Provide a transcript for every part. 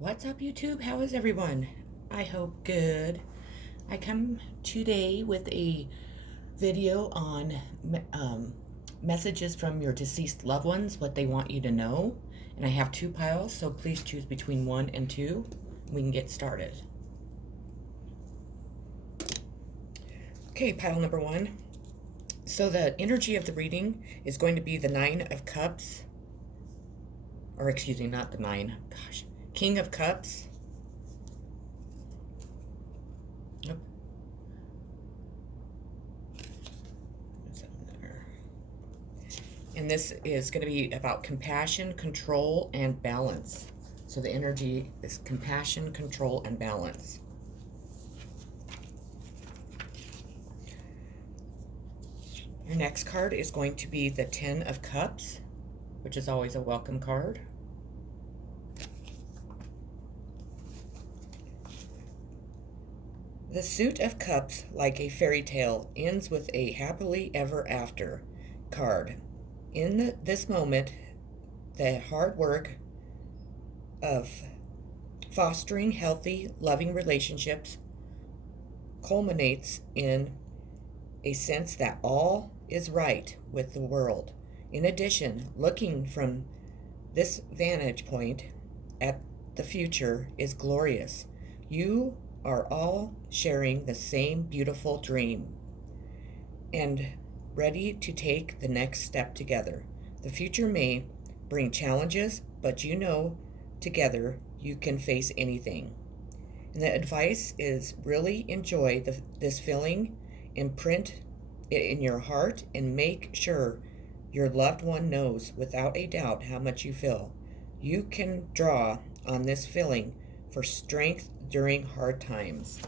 What's up, YouTube? How is everyone? I hope good. I come today with a video on messages from your deceased loved ones, what they want you to know. And I have two piles, so please choose between 1 and 2. We can get started. Okay, pile number 1. So the energy of the reading is going to be the 9 of Cups. Or excuse me, not the 9. Gosh. King of Cups. Yep. And this is going to be about compassion, control, and balance. So the energy is compassion, control, and balance. Your next card is going to be the 10 of Cups, which is always a welcome card. The Suit of Cups, like a fairy tale, ends with a happily ever after card. In this moment, the hard work of fostering healthy, loving relationships culminates in a sense that all is right with the world. In addition, looking from this vantage point at the future is glorious. You are all sharing the same beautiful dream and ready to take the next step together. The future may bring challenges, but you know together you can face anything. And the advice is really enjoy this feeling, imprint it in your heart, and make sure your loved one knows without a doubt how much you feel. You can draw on this feeling for strength during hard times.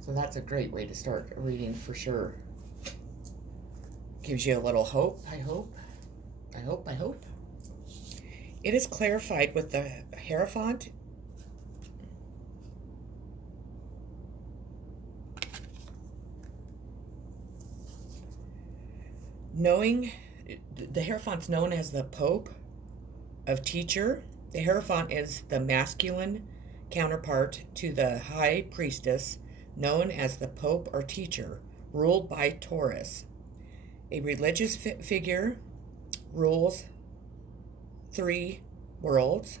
So that's a great way to start a reading for sure. Gives you a little hope, I hope. I hope. It is clarified with the Hierophant. Knowing, the Hierophant's known as the Pope of Teacher. The Hierophant is the masculine counterpart to the High Priestess, known as the Pope or Teacher, ruled by Taurus. A religious figure rules 3 worlds: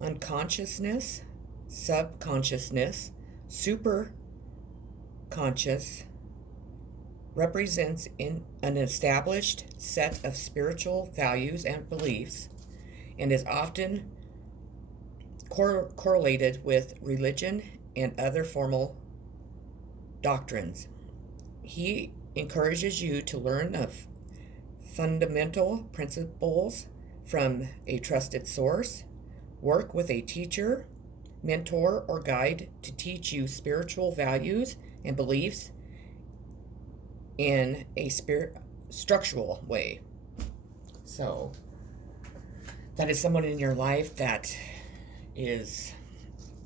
unconsciousness, subconsciousness, superconscious, represents in an established set of spiritual values and beliefs, and is often correlated with religion and other formal doctrines. He encourages you to learn of fundamental principles from a trusted source, work with a teacher, mentor, or guide to teach you spiritual values and beliefs in a structural way. So that is someone in your life that is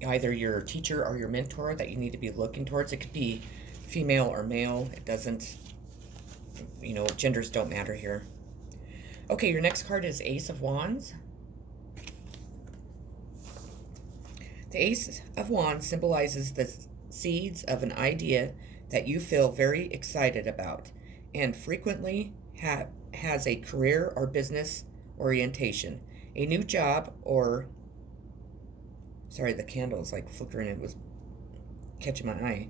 either your teacher or your mentor that you need to be looking towards. It could be female or male. It doesn't, genders don't matter here. Okay, your next card is Ace of Wands. The Ace of Wands symbolizes the seeds of an idea that you feel very excited about and frequently has a career or business orientation. A new job or sorry, the candle is like flickering. It was catching my eye.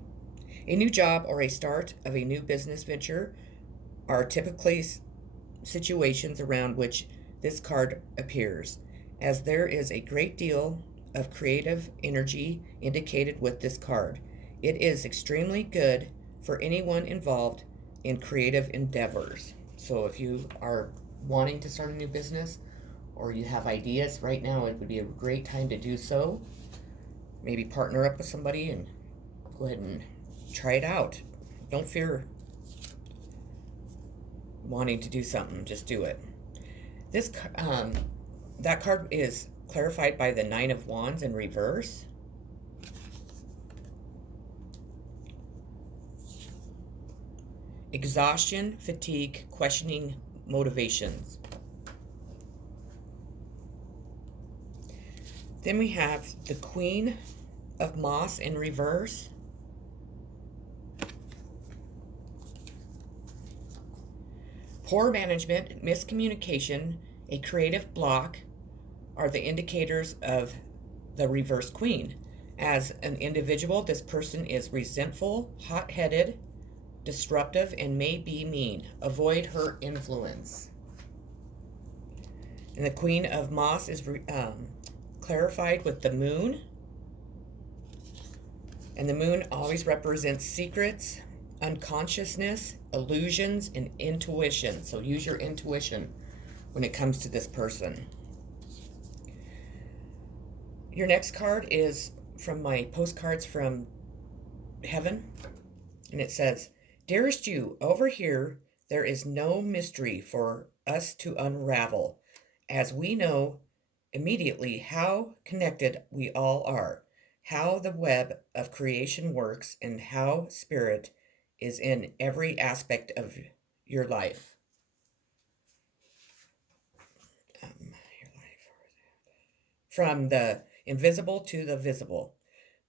A new job or a start of a new business venture are typically situations around which this card appears, as there is a great deal of creative energy indicated with this card. It is extremely good for anyone involved in creative endeavors. So if you are wanting to start a new business or you have ideas right now, it would be a great time to do so. Maybe partner up with somebody and go ahead and try it out. Don't fear wanting to do something, just do it. That card is clarified by the 9 of Wands in reverse. Exhaustion, fatigue, questioning motivations. Then we have the Queen of Moss in reverse. Poor management, miscommunication, a creative block are the indicators of the reverse queen. As an individual, this person is resentful, hot-headed, disruptive, and may be mean. Avoid her influence. And the Queen of Moss is clarified with the moon. And the moon always represents secrets, unconsciousness, illusions, and intuition. So use your intuition when it comes to this person. Your next card is from my postcards from heaven. And it says, "Dearest you, over here, there is no mystery for us to unravel, as we know immediately how connected we all are, how the web of creation works, and how spirit is in every aspect of your life." From the invisible to the visible.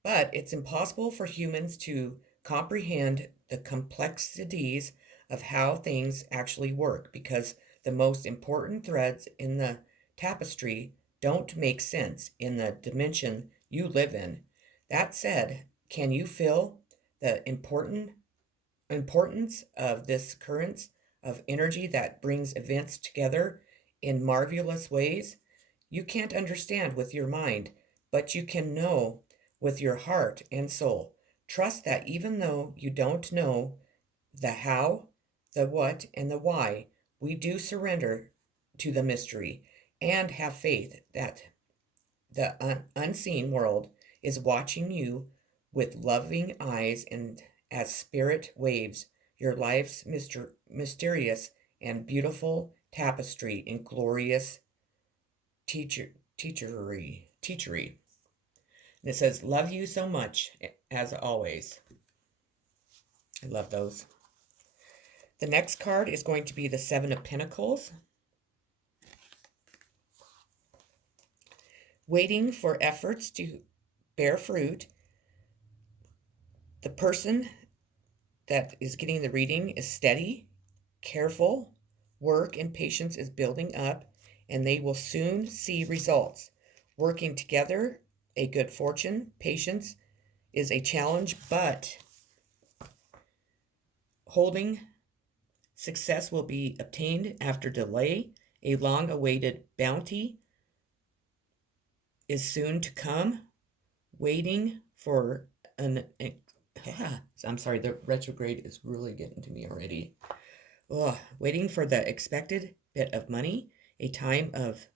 But it's impossible for humans to comprehend the complexities of how things actually work because the most important threads in the tapestry don't make sense in the dimension you live in. That said, can you feel the importance of this current of energy that brings events together in marvelous ways? You can't understand with your mind, but you can know with your heart and soul. Trust that even though you don't know the how, the what, and the why, we do surrender to the mystery and have faith that the unseen world is watching you with loving eyes, and as spirit waves your life's mysterious and beautiful tapestry in glorious teachery. And it says, "Love you so much, as always." I love those. The next card is going to be the Seven of Pentacles. Waiting for efforts to bear fruit. The person that is getting the reading is steady, careful, work and patience is building up, and they will soon see results. Working together, a good fortune. Patience is a challenge, but holding success will be obtained after delay. A long-awaited bounty is soon to come. Waiting for I'm sorry, the retrograde is really getting to me already. Waiting for the expected bit of money, a time of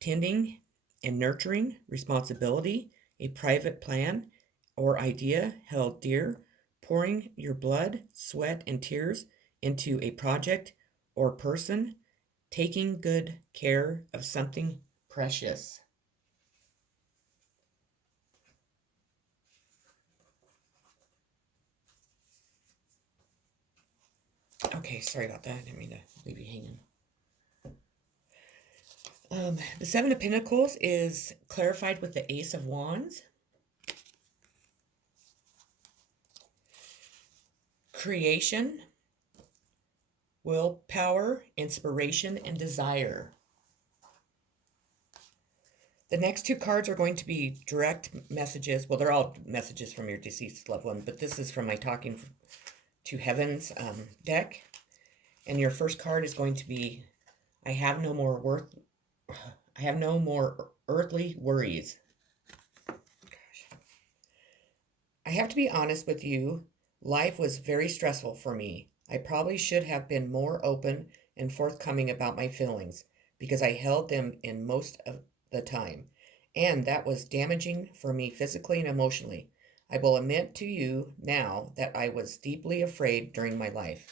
tending and nurturing responsibility, a private plan or idea held dear, pouring your blood, sweat, and tears into a project or person, taking good care of something precious. Okay, sorry about that. I didn't mean to leave you hanging. The Seven of Pentacles is clarified with the Ace of Wands. Creation, willpower, inspiration, and desire. The next two cards are going to be direct messages. Well, they're all messages from your deceased loved one, but this is from my Talking to Heavens deck. And your first card is going to be, I have no more earthly worries. Gosh. I have to be honest with you. Life was very stressful for me. I probably should have been more open and forthcoming about my feelings because I held them in most of the time, and that was damaging for me physically and emotionally. I will admit to you now that I was deeply afraid during my life.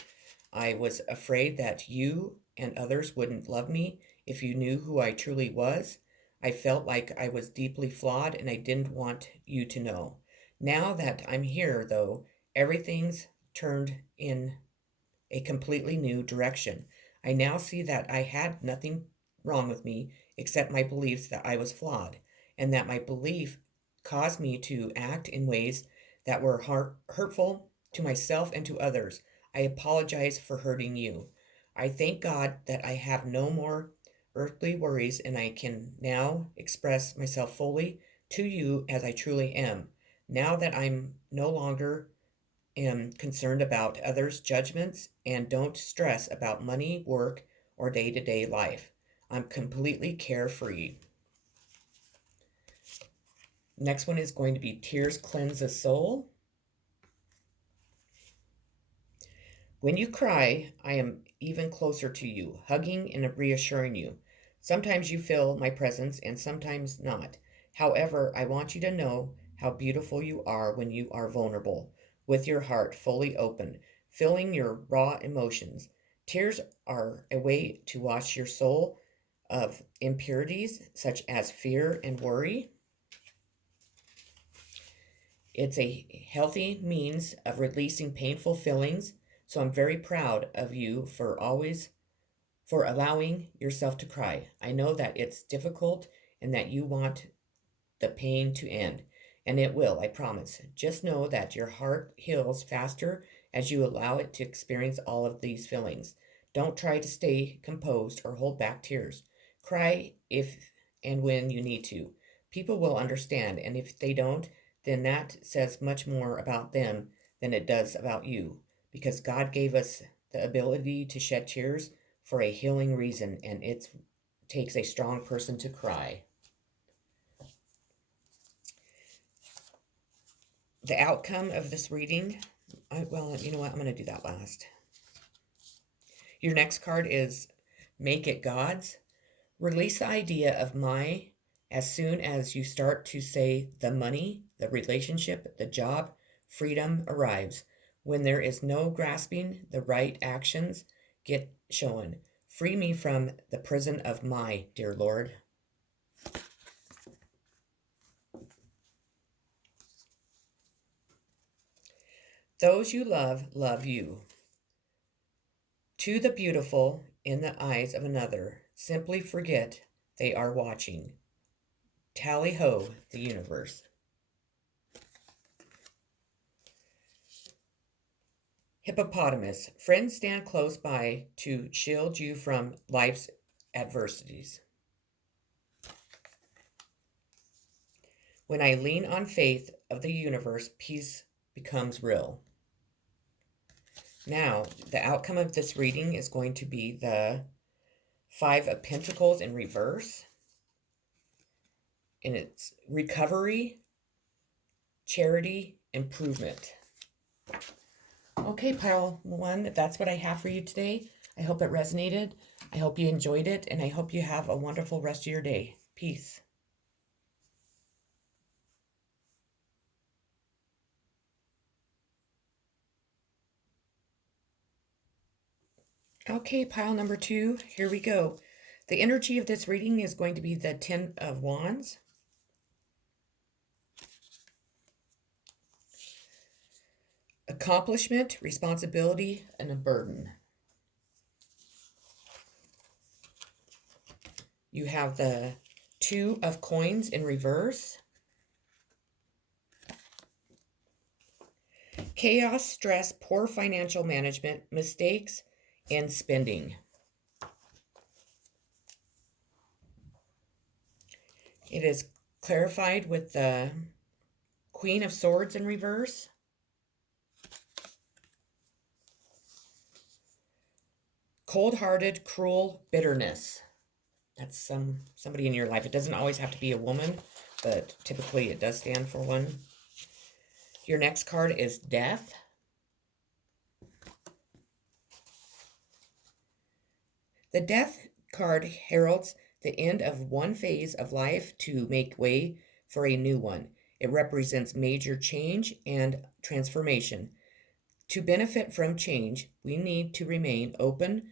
I was afraid that you and others wouldn't love me if you knew who I truly was. I felt like I was deeply flawed and I didn't want you to know. Now that I'm here, though, everything's turned in a completely new direction. I now see that I had nothing wrong with me except my beliefs that I was flawed. and that my belief caused me to act in ways that were hurtful to myself and to others. I apologize for hurting you. I thank God that I have no more earthly worries and I can now express myself fully to you as I truly am. Now that I'm no longer am concerned about others' judgments and don't stress about money, work, or day-to-day life. I'm completely carefree. Next one is going to be Tears Cleanse the Soul. When you cry, I am even closer to you, hugging and reassuring you. Sometimes you feel my presence and sometimes not. However, I want you to know how beautiful you are when you are vulnerable, with your heart fully open, feeling your raw emotions. Tears are a way to wash your soul of impurities such as fear and worry. It's a healthy means of releasing painful feelings, so I'm very proud of you for allowing yourself to cry. I know that it's difficult and that you want the pain to end, and it will, I promise. Just know that your heart heals faster as you allow it to experience all of these feelings. Don't try to stay composed or hold back tears. Cry if and when you need to. People will understand, and if they don't, then that says much more about them than it does about you, because God gave us the ability to shed tears for a healing reason, and it takes a strong person to cry. The outcome of this reading, well, you know what? I'm going to do that last. Your next card is Make It God's. Release the idea of my as soon as you start to say the money, the relationship, the job, freedom arrives. When there is no grasping, the right actions get shown. Free me from the prison of my, dear Lord. Those you love you. To the beautiful in the eyes of another, simply forget they are watching. Tally ho, the universe. Hippopotamus. Friends stand close by to shield you from life's adversities. When I lean on faith of the universe, peace becomes real. Now, the outcome of this reading is going to be the Five of Pentacles in reverse. And it's recovery, charity, improvement. Okay, pile one, that's what I have for you today. I hope it resonated. I hope you enjoyed it, and I hope you have a wonderful rest of your day. Peace. Okay, pile number two, here we go. The energy of this reading is going to be the Ten of Wands. Accomplishment, responsibility, and a burden. You have the Two of Coins in reverse. Chaos, stress, poor financial management, mistakes, and spending. It is clarified with the Queen of Swords in reverse. Cold-hearted, cruel, bitterness. That's somebody in your life. It doesn't always have to be a woman, but typically it does stand for one. Your next card is Death. The Death card heralds the end of one phase of life to make way for a new one. It represents major change and transformation. To benefit from change, we need to remain open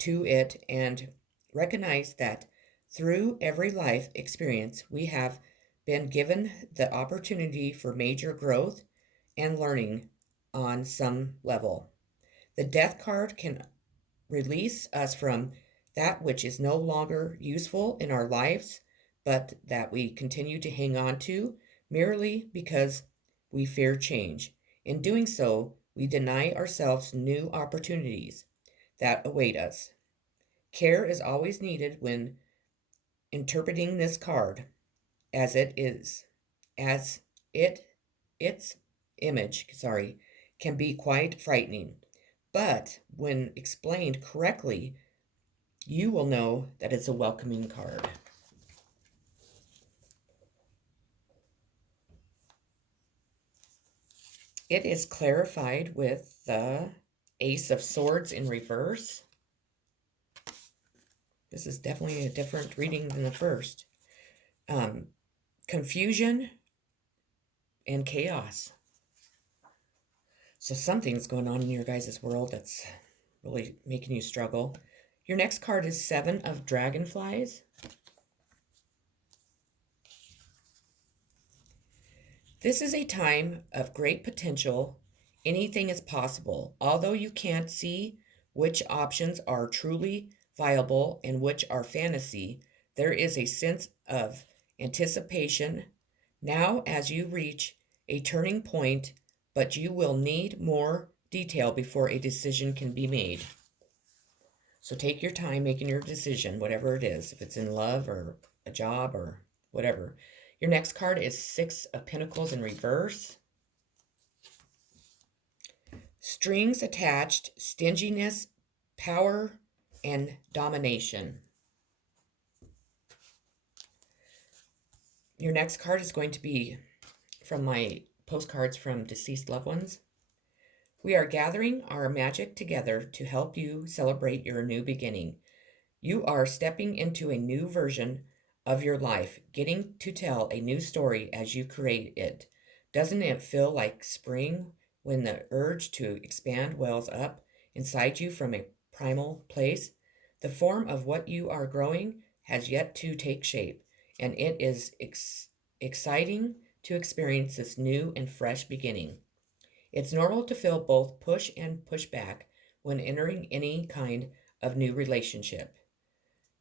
to it and recognize that through every life experience, we have been given the opportunity for major growth and learning on some level. The Death card can release us from that which is no longer useful in our lives, but that we continue to hang on to merely because we fear change. In doing so, we deny ourselves new opportunities that await us. Care is always needed when interpreting this card, as it is, as its image, can be quite frightening. But when explained correctly, you will know that it's a welcoming card. It is clarified with the Ace of Swords in reverse. This is definitely a different reading than the first. Confusion and chaos. So something's going on in your guys' world that's really making you struggle. Your next card is Seven of Dragonflies. This is a time of great potential. Anything is possible. Although you can't see which options are truly viable and which are fantasy, there is a sense of anticipation now as you reach a turning point, but you will need more detail before a decision can be made. So take your time making your decision, whatever it is, if it's in love or a job or whatever. Your next card is Six of Pentacles in reverse. Strings attached, stinginess, power, and domination. Your next card is going to be from my postcards from deceased loved ones. We are gathering our magic together to help you celebrate your new beginning. You are stepping into a new version of your life, getting to tell a new story as you create it. Doesn't it feel like spring when the urge to expand wells up inside you from a primal place? The form of what you are growing has yet to take shape, and it is exciting to experience this new and fresh beginning. It's normal to feel both push and push back when entering any kind of new relationship.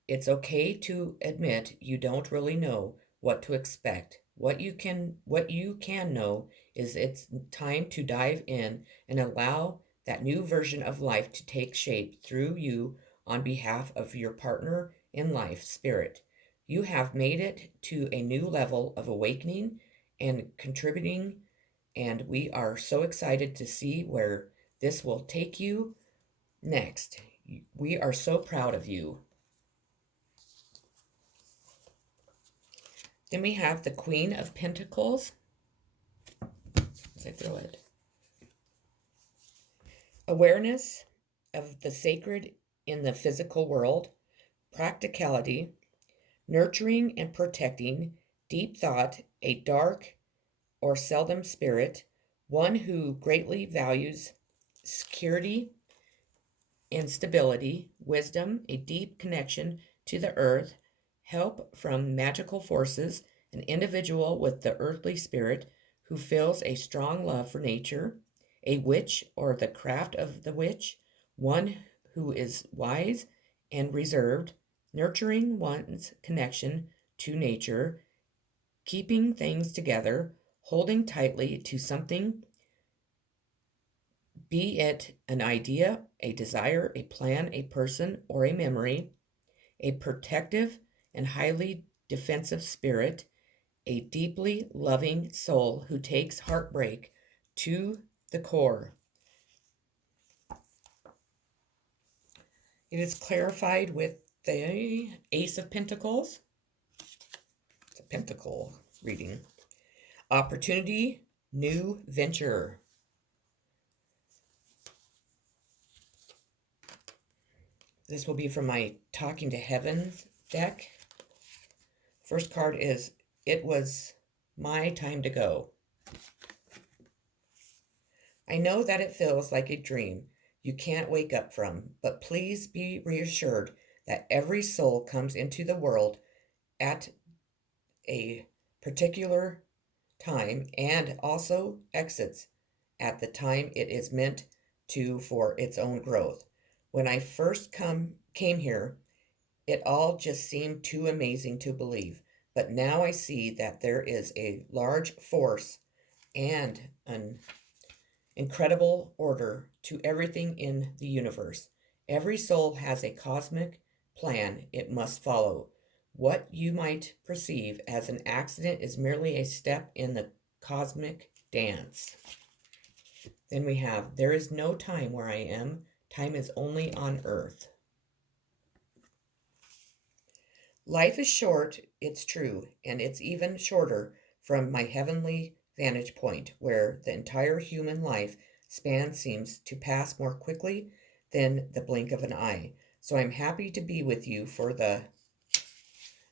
It's okay to admit you don't really know what to expect. What you can know is it's time to dive in and allow that new version of life to take shape through you on behalf of your partner in life spirit. You have made it to a new level of awakening and contributing, and we are so excited to see where this will take you next. We are so proud of you. Then we have the Queen of Pentacles. As I throw it. Awareness of the sacred in the physical world, practicality, nurturing and protecting, deep thought, a dark or seldom spirit, one who greatly values security and stability, wisdom, a deep connection to the earth, help from magical forces, an individual with the earthly spirit who feels a strong love for nature, a witch or the craft of the witch, one who is wise and reserved, nurturing one's connection to nature, keeping things together, holding tightly to something, be it an idea, a desire, a plan, a person, or a memory, a protective and highly defensive spirit, a deeply loving soul who takes heartbreak to the core. It is clarified with the Ace of Pentacles. It's a pentacle reading. Opportunity, new venture. This will be from my Talking to Heaven deck. First card is It Was My Time to Go. I know that it feels like a dream you can't wake up from, but please be reassured that every soul comes into the world at a particular time and also exits at the time it is meant to for its own growth. When I first came here, it all just seemed too amazing to believe. But now I see that there is a large force and an incredible order to everything in the universe. Every soul has a cosmic plan it must follow. What you might perceive as an accident is merely a step in the cosmic dance. Then we have, there is no time where I am. Time is only on earth. Life is short, it's true, and it's even shorter from my heavenly vantage point, where the entire human life span seems to pass more quickly than the blink of an eye. So I'm happy to be with you for the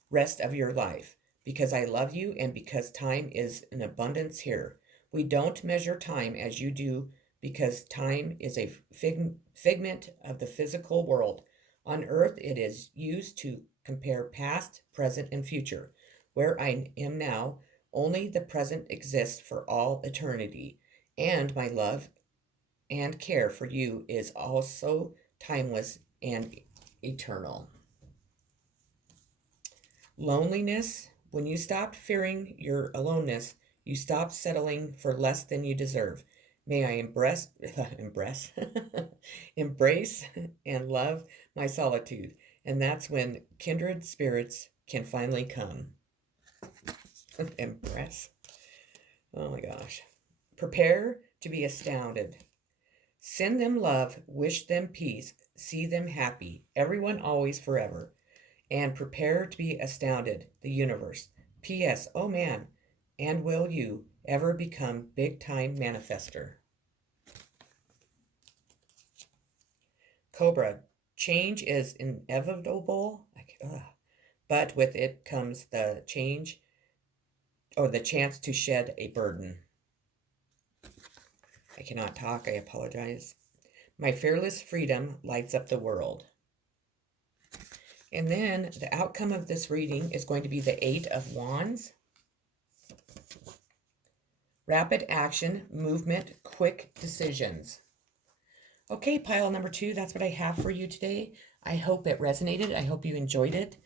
rest of your life, because I love you and because time is in abundance here. We don't measure time as you do, because time is a figment of the physical world. On earth, it is used to compare past, present, and future. Where I am now, only the present exists for all eternity, and my love and care for you is also timeless and eternal. Loneliness, when you stop fearing your aloneness, you stop settling for less than you deserve. May I embrace and love my solitude. And that's when kindred spirits can finally come. Embrace. Oh my gosh. Prepare to be astounded. Send them love, wish them peace, see them happy, everyone always forever. And prepare to be astounded, the universe. P.S. Oh man, and will you ever become big time manifester? Cobra, change is inevitable, but with it comes the change or the chance to shed a burden. I cannot talk, I apologize. My fearless freedom lights up the world. And then the outcome of this reading is going to be the Eight of Wands. Rapid action, movement, quick decisions. Okay, pile number 2, that's what I have for you today. I hope it resonated. I hope you enjoyed it.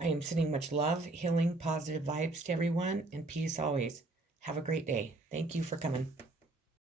I am sending much love, healing, positive vibes to everyone, and peace always. Have a great day. Thank you for coming.